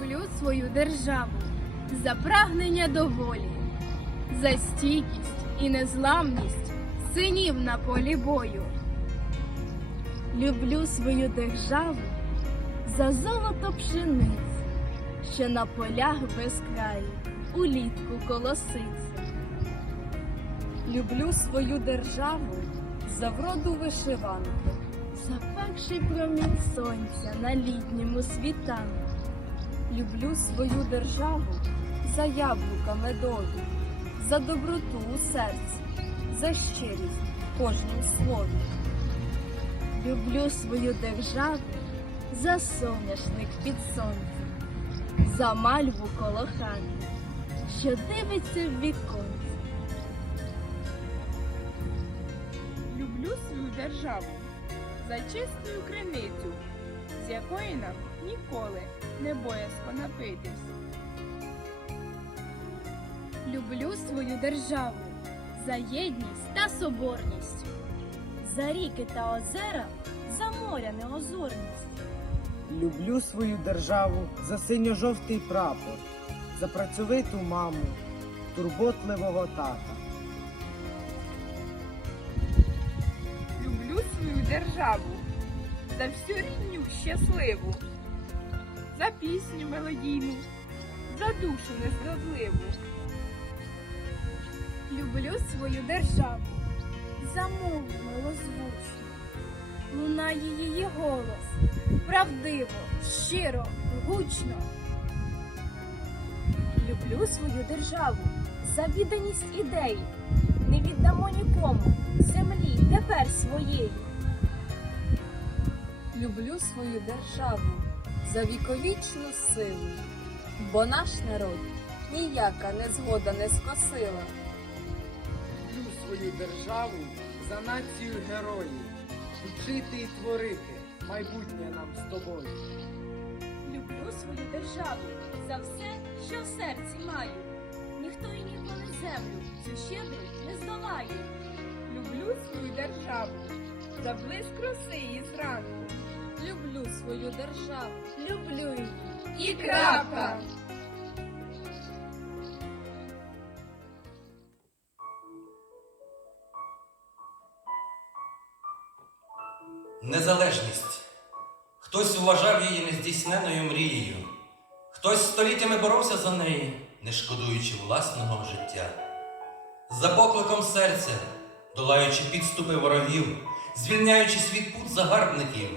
Люблю свою державу за прагнення до волі, за стійкість і незламність синів на полі бою. Люблю свою державу за золото пшениць, що на полях без краю улітку колоситься. Люблю свою державу за вроду вишиванки, за перший промінь сонця на літньому світанку. Люблю свою державу за яблука медові, за доброту у серці, за щирість в кожнім слові. Люблю свою державу за соняшник під сонцем, за мальву коло хати, що дивиться в віконце. Люблю свою державу за чистою криницю, з якої нам ніколи не боязко напитись. Люблю свою державу за єдність та соборність, за ріки та озера, за моря неозорність. Люблю свою державу за синьо-жовтий прапор, за працьовиту маму, турботливого тата. Люблю свою державу за всю рідню щасливу, за пісню мелодійну, за душу незрадливу. Люблю свою державу за мову милозвучну. Лунає її голос правдиво, щиро, гучно. Люблю свою державу за відданість ідеї. Не віддамо нікому землі тепер своєї. Люблю свою державу за віковічну силу, бо наш народ ніяка незгода не скосила. Люблю свою державу за націю героїв, вчити і творити майбутнє нам з тобою. Люблю свою державу за все, що в серці маю. Ніхто і ніколи землю цю щедру не здолає. Люблю свою державу за блиск роси її зранку. Люблю свою державу. Люблю її. І крапка. Незалежність. Хтось вважав її нездійсненою мрією, хтось століттями боровся за неї, не шкодуючи власного життя. За покликом серця, долаючи підступи ворогів, звільняючись від пут загарбників,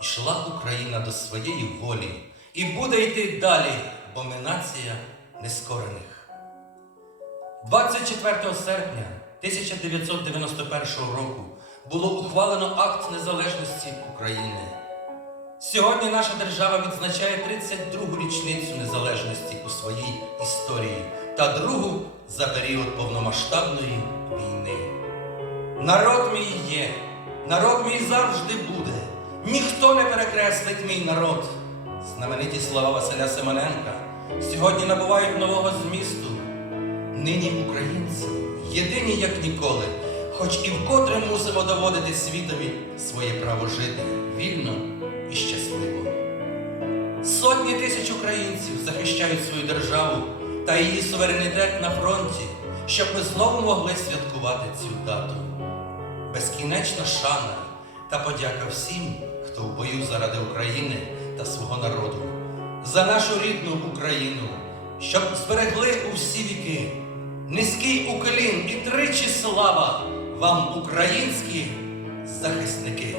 йшла Україна до своєї волі і буде йти далі, бо ми нація нескорених. 24 серпня 1991 року було ухвалено акт незалежності України. Сьогодні наша держава відзначає 32-гу річницю незалежності у своїй історії та другу за період повномасштабної війни. Народ мій є, народ мій завжди буде. Ніхто не перекреслить мій народ. Знамениті слова Василя Семененка сьогодні набувають нового змісту. Нині українці єдині як ніколи, хоч і вкотре мусимо доводити світові своє право жити вільно і щасливо. Сотні тисяч українців захищають свою державу та її суверенітет на фронті, щоб ми знову могли святкувати цю дату. Безкінечна шана та подяка всім, хто в бою заради України та свого народу, за нашу рідну Україну, щоб зберегли у всі віки. Низький уклін і тричі слава вам, українські захисники.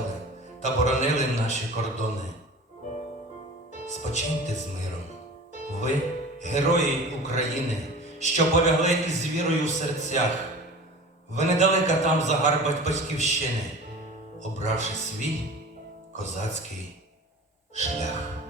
Стояли та боронили наші кордони. Спочиньте з миром, ви, герої України, що полягли із вірою в серцях. Ви не дали катам загарбать батьківщини, обравши свій козацький шлях.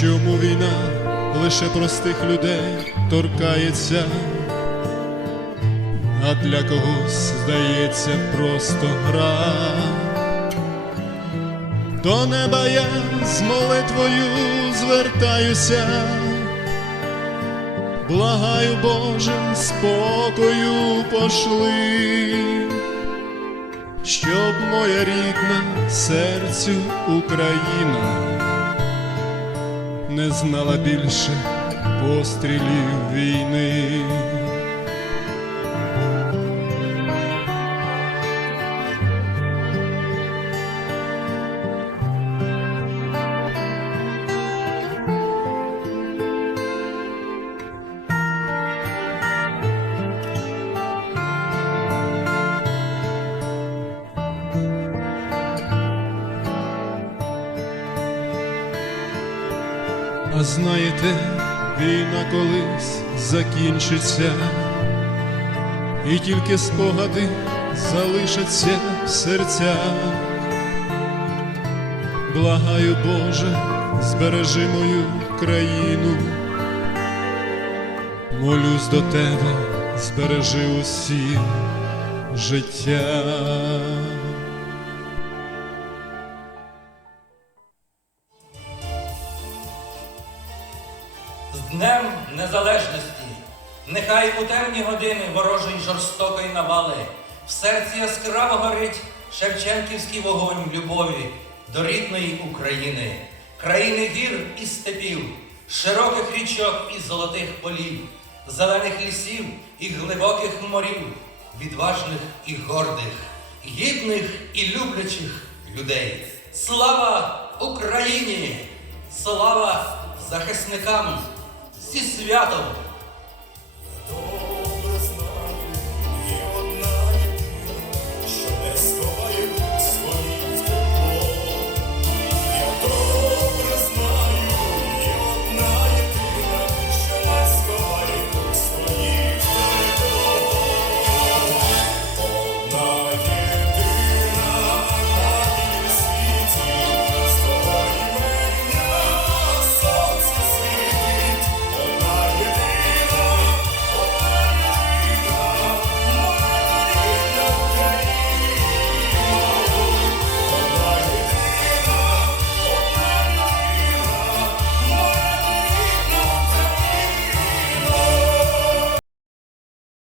Чому війна лише простих людей торкається, а для когось здається просто гра. До неба я з молитвою звертаюся, благаю Боже, спокою пошли, щоб моя рідна серцю Україна не знала більше пострілів війни. Знаєте, війна колись закінчиться, і тільки спогади залишаться в серцях. Благаю, Боже, збережи мою країну, молюсь до тебе, збережи усім життя. Днем Незалежності! Нехай у темні години ворожої жорстокої навали в серці яскраво горить Шевченківський вогонь любові до рідної України, країни гір і степів, широких річок і золотих полів, зелених лісів і глибоких морів, відважних і гордих, гідних і люблячих людей. Слава Україні! Слава захисникам! Зі святом!